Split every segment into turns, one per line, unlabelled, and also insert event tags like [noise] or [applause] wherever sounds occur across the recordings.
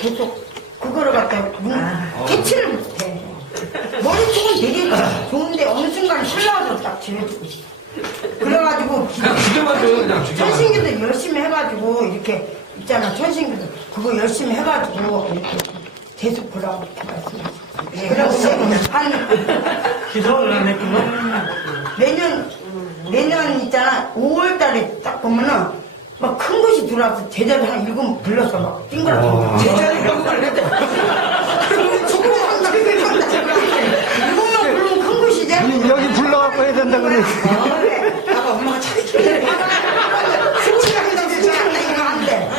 계속 그거를 갖다 캐치를 못해. 머리속은 되게 좋은데 어느 순간 흘러서 딱 지워지고 그래가지고
그냥 죽여봐줘요, 그냥 죽여봐.
천신기도 열심히 해가지고 이렇게 있잖아 천신기도 그거 열심히 해가지고 이렇게 계속 보라고 이렇게 말씀하셨어요. 그래서 한
기도를 안 했구나.
내년 내년 있잖아 5월달에 딱 보면은 막 큰 것이 들어와서 제자들 한 일곱 불러서 막 띵그라고 제자들 일곱을 했대 조금 한다 일곱만 부르면 큰 것이지
여기 불러갖고 해야 된다 그래.
아까 엄마가 자기 승진하게 되지 이거 안돼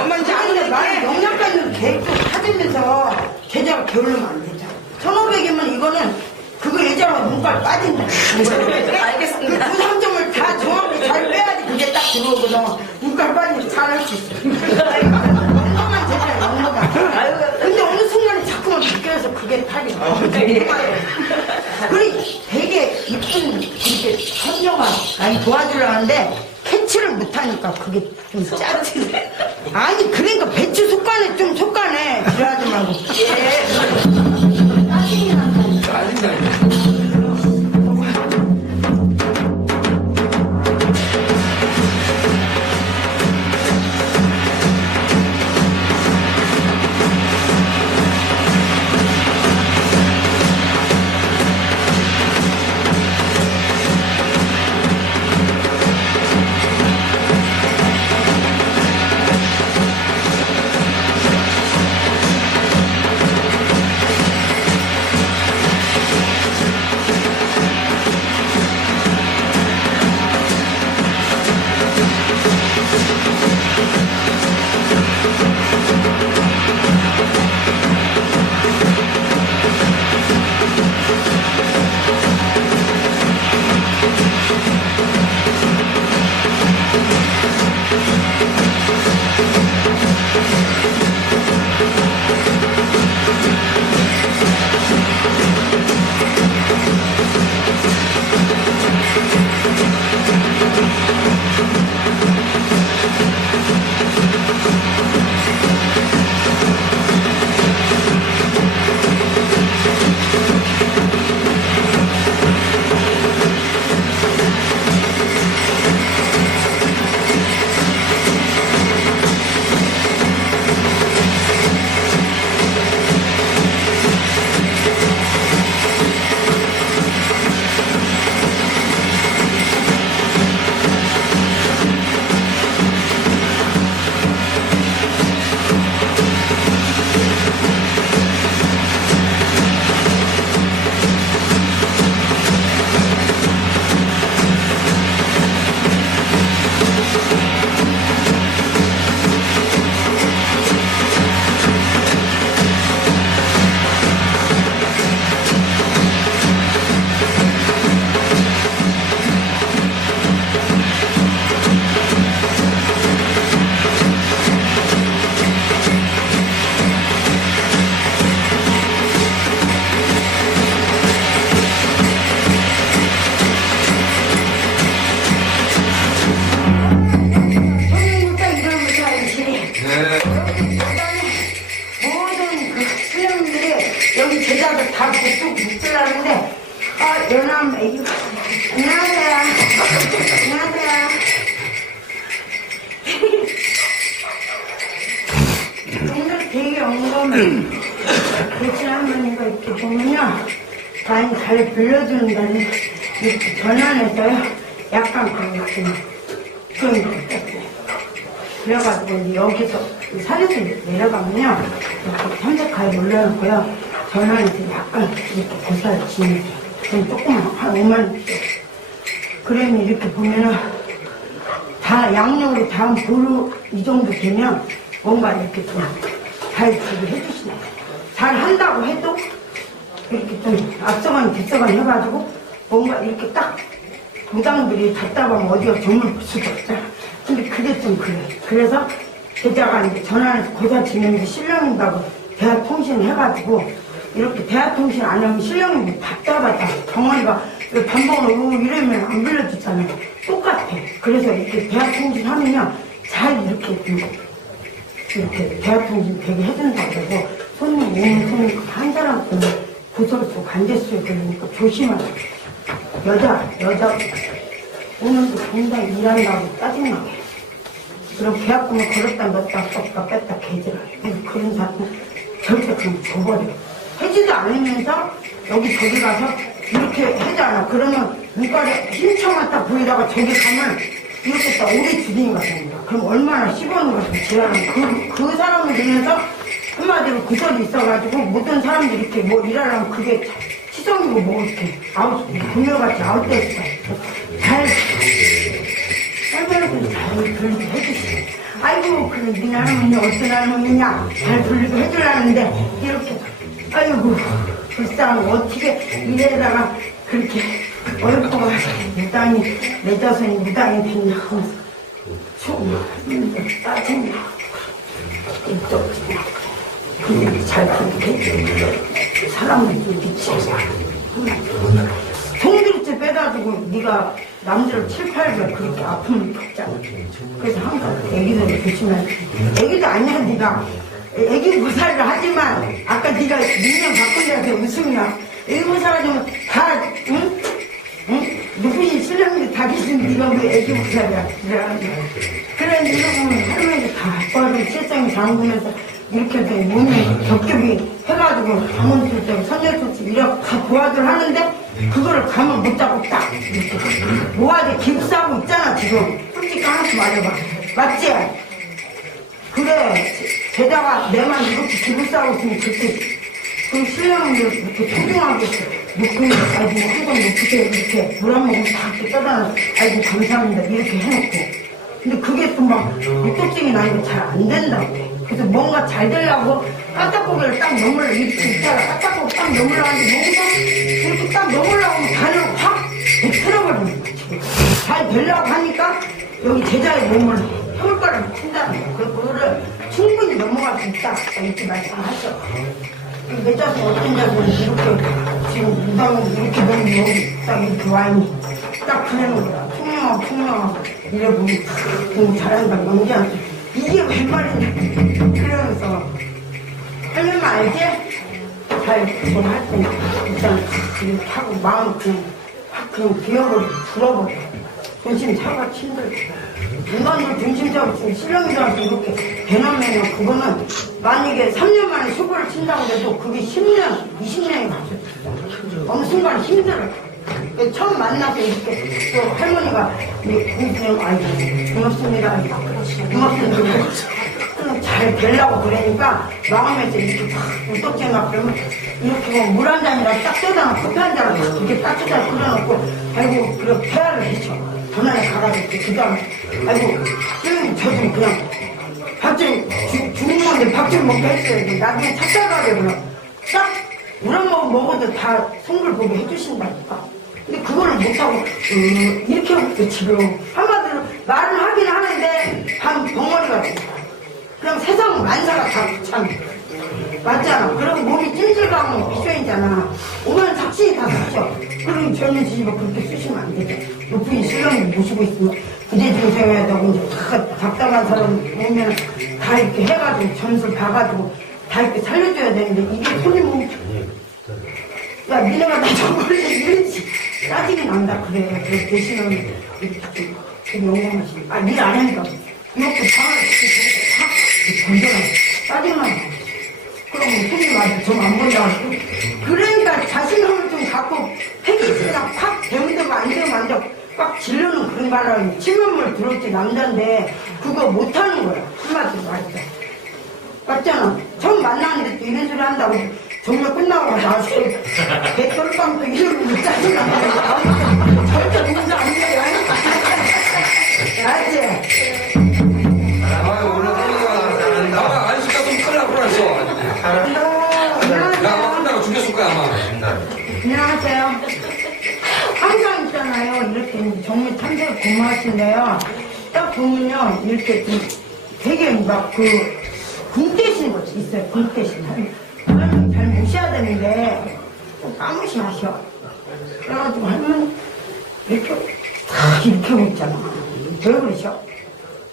엄마 이제 안돼 나는 영양가는 계획도 찾으면서 제자가 게으르면 안 되잖아 1500이면 이거는 그거 예전에 눈깔 빠진다 알겠습니다 그 상점을 다 정확히 잘 빼야지 그게 딱 들어오거든 눈깔 빠지면 잘할 수 있어 영어만 제자 영어가 근데 어느 순간에 자꾸만 느껴서 그게 탈이 그리고 되게 이쁜 이렇게 선녀가 많이 도와주려는데 캐치를 못하니까 그게 좀 짜증나. 아니 그러니까 배추 속간에 좀 속간에 그래하지 말고. 예. 엉거면 그치 할머니가 이렇게 보면요 많이 잘 빌려주는다니 이렇게 전환해서요. 약간 그렇게 좀 있었어요 그래가지고 이제 여기서 이 산에서 내려가면요 이렇게 삼색가에 올려놓고요 전화해서 약간 이렇게 고사를 지내요 좀 조금만 한 5만 원 그러면 이렇게 보면은 다 양력으로 다음 보루 이 정도 되면 뭔가 이렇게 좀 잘 주고 해주시나요 잘 한다고 해도 이렇게 좀 앞서간 뒷서간 해가지고 뭔가 이렇게 딱 무당들이 답답하면 어디가 점을 볼 수도 없잖아. 근데 그게 좀 그래. 그래서 제자가 이제 전화해서 고사 지내면서 신령인다고 대화통신 해가지고 이렇게 대화통신 안 하면 신령이 뭐 답답하다. 덩어리가 왜 반복으로 이러면 안 빌려주잖아요. 똑같아. 그래서 이렇게 대화통신 하면요. 잘 이렇게 좀 이렇게 대학통신 되게 해준다고 그러고 손님 오는 손님 한 사람 때문에 구설수 관제수에 걸리니까 조심하라. 여자, 여자 오늘도 굉장히 일한다고 짜증나게. 그럼 계약금을 걸었다 넣었다 썼다 뺐다 개지라. 그런 사람은 절대 그럼 줘버려. 해지도 않으면서 여기 저기 가서 이렇게 하잖아. 그러면 눈가에 힘쳐맞다 보이다가 저기 가면 이렇게 딱 오래 주둥이가 됩니다. 그럼 얼마나 씹어는 것을 지나는 그, 그 사람을 위해서 한마디로 구설이 있어가지고 모든 사람들이 이렇게 뭐 일하려면 그게 시성이고 뭐 이렇게 아웃, 금요같이 아웃됐어. 잘 할머니도 잘 불리고 해주시고 아이고 그래 네 할머니 어떤 할머니냐 잘 불리고 해주라는데 이렇게 아이고 불쌍한 어떻게 이래다가 그렇게 어렵고 무당이 내 자손이 무당이 됐냐 하면서 정말 짜증나 이쪽 근데 잘 해주고 사람을 미치고 송두리째 빼가지고 네가 남들 7, 8개 그렇게 아픔을 겪잖아. 그래서 항상 애기들을 조심해. 애기도 아니야 네가. 애기 고사를 하지만 아까 네가 민영 바꾼 데서 웃음이야. 애기 고사가지고 다 응? 응? 누구니 신랑이 다 계신 네가 왜 애기 고사야. 그래. 네가 보면 다 아빠를 실장이 장군에서 이렇게 해서 몸이 겹겹이 해가지고 장원 출장, 선녀 출장 이렇게 다 도와들 하는데 그거를 가만 못 잡고 딱 모아지 기부싸고 있잖아 지금 솔직히 하나씩 말해봐 맞지? 그래 제자가 내만 이렇게 기부싸고 있으면 그때 그 신랑은 이렇게 소중하게 놓고 아이고 한번 놓고서 이렇게 물한 모금 다 이렇게 떠다 아이고 감사합니다 이렇게 해놓고 근데 그게 또 막 육독증이 나니까 잘 안 된다고. 그래서 뭔가 잘 되려고 까딱고기를 딱 넘으려 이렇게 있다가 까딱고기 딱 넘으려고 하는데 여기서 이렇게 딱 넘으려고 하면 간을 확 틀어버리는 거지. 잘 되려고 하니까 여기 제자의 몸을 혈과를 친다는 거. 그거를 충분히 넘어갈 수 있다. 이렇게 말씀하죠. 내 자식 어떤 자식은 이렇게 지금 무당은 이렇게 너무 여기 딱 이렇게 와인이 딱 보내는 거야. 투명하고 투명하고 이래 보면 너무 잘한다 연기한테 이게 웬 말이냐 그러면서 할머니 알지? 잘 그걸 할 때는 일단 이렇게 하고 마음 그냥 확 그냥 비워버리고 불어버려 정신 차가 힘들고 인간으로 중심적으로 지금 실력이라서 이렇게 되놓으면 그거는 만약에 3년 만에 수고를 친다고 해도 그게 10년, 20년이 가죠. 어느 순간 힘들어요. 그 처음 만나서 이렇게 또 할머니가 공수님 아이고 고맙습니다. 고맙습니다. 잘 되려고 그러니까 마음에서 이렇게 팍 웃덕지나 그러면 이렇게 뭐물한 잔이랑 딱 떠다 커피 한 잔을 딱 이렇게 따뜻하게 끓여놓고 아이고 그래 폐하를 해쳐 전화에 가가지고 그 다음에 아이고 선생님 저좀 그냥 밥좀 죽는 건데 밥 좀 먹게 했어요. 나중에 착각하게 그냥 딱물 한 모금 먹어도 다 성불 보게 해주신다니까? 근데 그거를 못하고 음, 이렇게 하고 지금. 한마디로 말은 하긴 하는데 한 벙어리가 돼 그럼 세상 만사가 다 참 맞잖아. 그리고 몸이 찜질가면 미션이잖아. 오면 작신이 다 닥쳐. 그러면 젊은 지지가 그렇게 쓰시면 안 되죠. 높은 신랑을 모시고 있으면 부대 중생해야 되고 다 답답한 사람 오면 다 이렇게 해가지고 점수를 봐가지고 다 이렇게 살려줘야 되는데 이게 손님 몸 야, 니네가 나 저번에 이랬지. 짜증이 난다, 그래. 그 대신은 이렇게 좀, 좀 영광하시. 아, 일안 하니까. 이렇게 방을 이렇게 확 던져라. 짜증나. 그러면 손님한테 좀안 본다고. 그러니까 자신감을 좀 갖고 패기스랑 팍 대문대고 안 되면 안 돼. 꽉 질르는 그런 말을 침면물 들었지 남자인데 그거 못하는 거야. 한마디로 말해서. 맞잖아. 처음 만나는데 또 이런 소리 한다고 정말 끝나고 나서 개털빵도 이러면 짜증나. 절대 공사 안 돼. [laughs] 알지?
나
안녕하세요.
끝나고 죽였을 거야, 아마.
안녕하세요. 항상 있잖아요. 이렇게 정말 참새 고마우신데요. 딱 보면요. 이렇게 좀 되게 막 그 군대신 것이 있어요. 군대신. 할머니 잘 모셔야 되는데 또 까무시 하셔. 그래가지고 할머니 이렇게 다 이렇게 하고 있잖아. 왜 그러셔?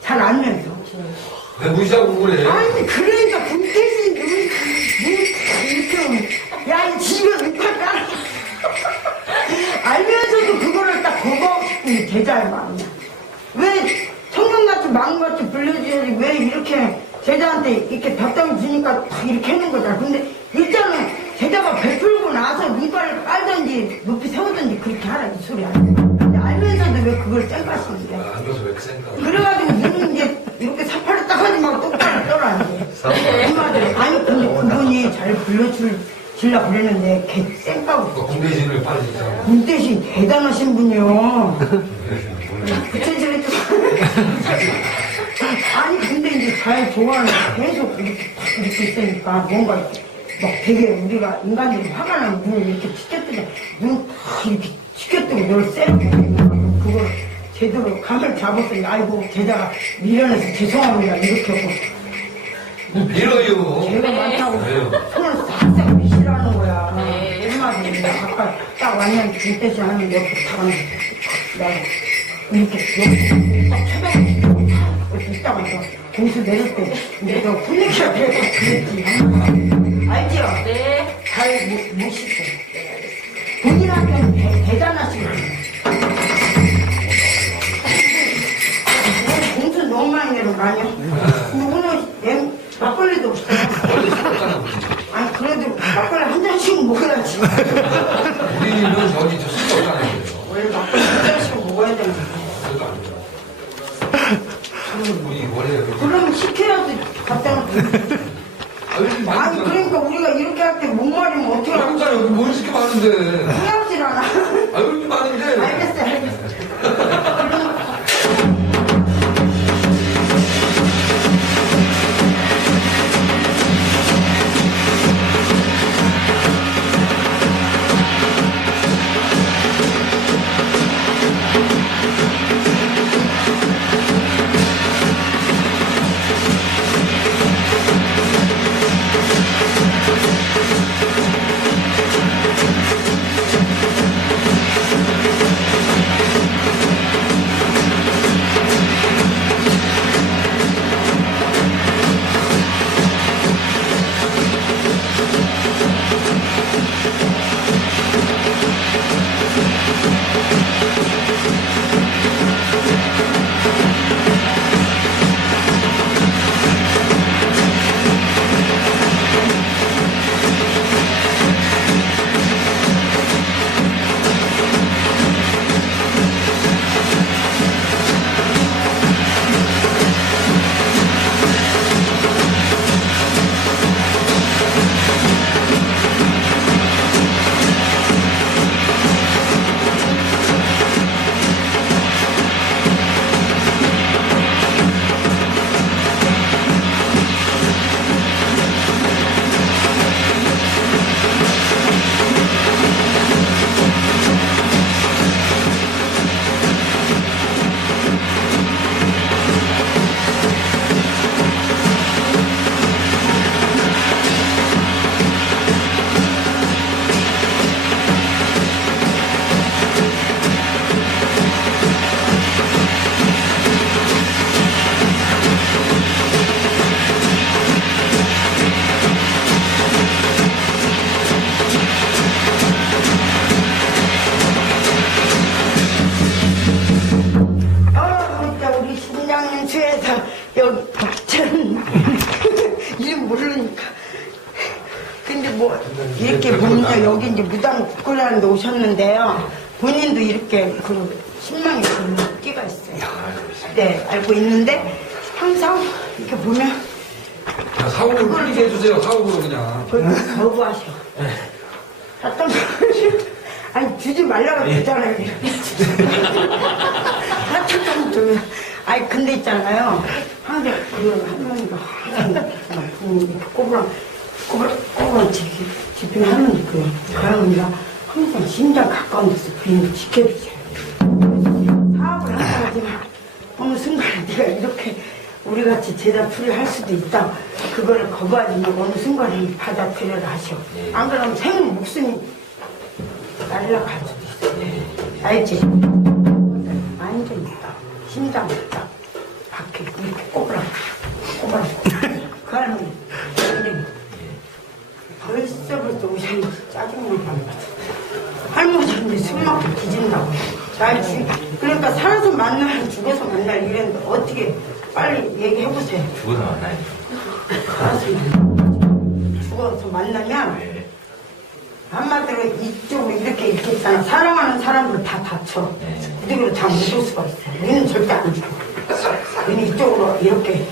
잘 알면서.
왜 무시하고 그래?
아니 그러니까 오면 야이 집에 눈깔 깔아 알면서도 그거를 딱 거부하고 싶은 제자의 마음이야. 왜 청년같이 마음같이 불려줘야지 왜 이렇게 제자한테 이렇게 답장을 주니까 딱 이렇게 하는 거잖아. 근데 일단은 제자가 베풀고 나서 눈깔을 깔든지 높이 세우든지 그렇게 하라 이 소리 아니야. 근데 알면서도 왜 그걸 쌩까시는데?
아, 안 그래서 왜 이렇게 생각?
그래가지고 눈은 이제 이렇게 사파를 딱 하지 말고 똑바로 떠라 이제 그 말을 아니 근데 그분이 잘 불러줄 질라 그랬는데 걔 쌩까고
그 공대진을 빨리 진짜.
문대신 대단하신 분이요. 부채질 해줘 아니 근데 이제 잘 좋아하는 계속 이렇게 딱 이렇게 있으니까 뭔가 이렇게 막 되게 우리가 인간들이 화가 나면 눈을 이렇게 치켜뜨려. 눈딱 이렇게 치켜뜨고 널 쎄고 그걸 제대로 감을 잡았더니 아이고 제자가 미련해서 죄송합니다. 이렇게 하고.
뭐 빌어요.
죄가 많다고 딱 왔는데 김대시 하는 옆에 다 내가 이렇게 여기 딱 쳐다보고 이렇게 있다가 저 공수 내릴 때저 분위기가 되게 그랬지. 알지요?
네.
잘 못- 못씻어 본인한테는 대- 대단하신 분이에요 오늘 공수 너무 많이 내는 거 아니야? 오늘 얘 막걸리도 없어요. 아니 그래도 막걸리 한 잔씩 먹어야지
여기
무당 국고라는 데 오셨는데요. 본인도 이렇게 그 신망의 그 끼가 있어요. 네, 알고 있는데 항상 이렇게 보면
야, 사고를 풀리게 해주세요. 사고로 그냥.
그 거부하셔. 어떤 아니 주지 말라고 그랬잖아요. 하여튼 좀 아니 근데 있잖아요. 항상 그 할머니가 항상 꼬부랑 꼬부랑 꼬부랑 저기 집에 할머니 그 할머니가 항상 심장 가까운 데서 비행기 지켜주세요. 사업을 한다 하지만 어느 순간에 네가 이렇게 우리 같이 제자풀이 할 수도 있다. 그거를 거부하지 말고 어느 순간에 받아들여라 하셔. 안 그러면 생 목숨이 날라갈 수도 있어. 알지? 완전히 심장 딱 박혀 이렇게 꼬부랑 날 죽, 그러니까 살아서 만날, 죽어서 만날 이랬는데 어떻게 빨리 얘기해보세요.
죽어서 만나요.
살아서 만나. 죽어서 만나면
네.
한마디로 이쪽으로 이렇게 이렇게 있잖아. 사랑하는 사람들 다 다쳐.
네.
그대로 다못올 수가 있어. 얘는 절대 안 죽어. 얘는 이쪽으로 이렇게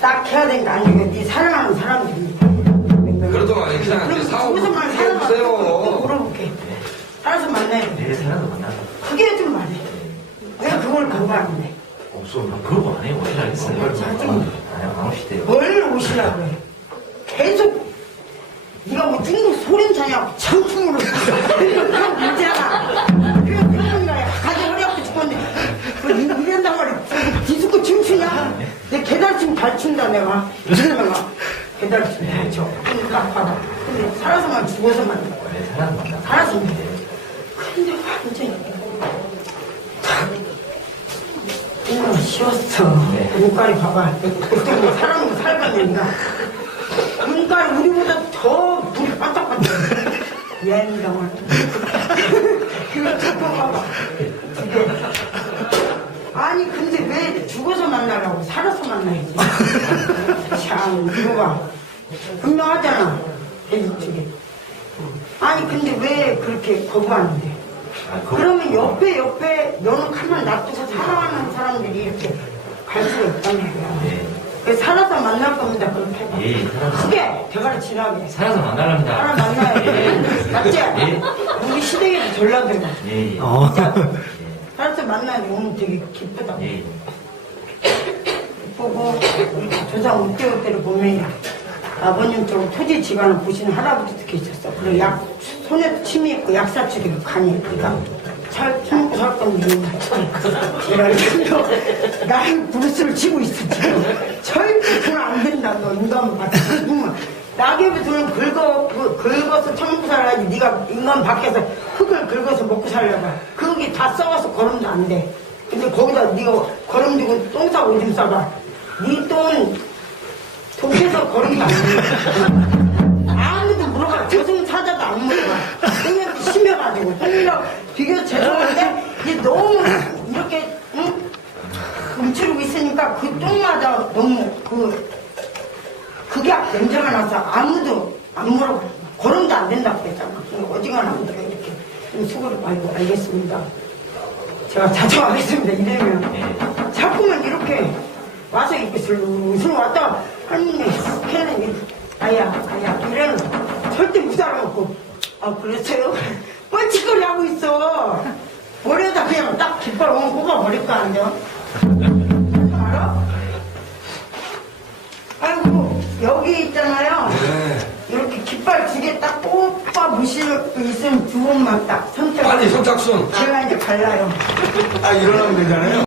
딱 해야 되는 게 아니고 네 사랑하는 사람들이.
그러더만 그냥
그럼
사업
죽어서만
좀
살아봐.
해보세요.
물어볼게. 살아서 만나야 돼.
내 살아도 만나서
그게 좀 말해. 왜 그걸 거부하는데?
나? 그러고 안 해요. 하겠어요?
짜증나.
아니, 안 오시대요.
뭘 오시라고 해. 계속 네가 뭐 중국 소련차냐 장풍으로. 그런 문제야. 그런 거야. 가지 허리 아프 죽겠는데 뭐 이- 이런단 말이야 디스코 춤추냐 내 개달춤 잘 춘다 내가. 내가 잘춰 그러니까 아파라 근데 살아서만 죽어서만.
내 살아도 만나.
살아서 근데 완전히 이거 쉬웠어. 눈깔이 봐봐. 그때 사람으로 살겠는가. 눈깔이 우리보다 더 불이 반짝반짝. 옛날. 그거 듣고 봐봐. 아니, 근데 왜 죽어서 만나라고 살아서 만나야지. 참, 이거 봐. 분명하잖아. 쪽에. 아니, 근데 왜 그렇게 거부하는데?
아, 그거-
그러면 옆에 옆에 너는 가만 놔두고 사랑하는 사람들이 이렇게 갈 수가 있단 말이야.
예.
그 살아서 만날 겁니다. 그렇게 해봐.
예, 살아서.
크게 대가리 지나게.
살아서 만나랍니다.
사람 만나야 돼. 맞지?
예.
우리 시댁에도 전라도가.
예, 예.
어.
살아서 만나야 돼. 오늘 되게 기쁘다.
예.
보고 조상 우대우대를 보면 아버님 쪽 토지 집안을 보시는 할아버지도 계셨어. 그리고 약 손에 침이 있고 약사 쪽에 간이 잘 참고 살 건데 제가 이렇게 나는 브루스를 치고 있어 지금. 절대 안 된다. 너 인간 누구면 낙엽이 두는 긁어 그- 긁어서 참고 살아야지. 네가 인간 밖에서 흙을 긁어서 먹고 살려봐. 그 흙이 다 썩어서 걸음도 안돼. 근데 거기다 네가 걸음 주고 똥 싸고 오줌 싸봐. 네 똥은 독해서 걸음도 안 돼. 똥이 심해가지고. 똥이랑 비교 죄송한데, 이게 너무 이렇게, 응? 움츠리고 있으니까 그 똥마다 너무 그, 극약 냄새가 나서 아무도 안 물어봐. 걸음도 안 된다고 그랬잖아. 어지간하면 이렇게 좀 수고를 말고 알겠습니다. 제가 자주 하겠습니다. 이러면. 자꾸만 이렇게 와서 이렇게 슬슬 왔다 할머니 걔는 아야 아야 이래는 절대 무사람 없고 아 그랬어요? 뻘짓거리 하고 있어 머리에다 그냥 딱 깃발 오면 뽑아버릴 거 아니야? 알아? 아이고 여기 있잖아요 이렇게 깃발 두 개딱 뽑아 무실 있으면 두 번만 딱 선택
빨리 선착순.
제가 이제 갈라요
아, 일어나면 되잖아요.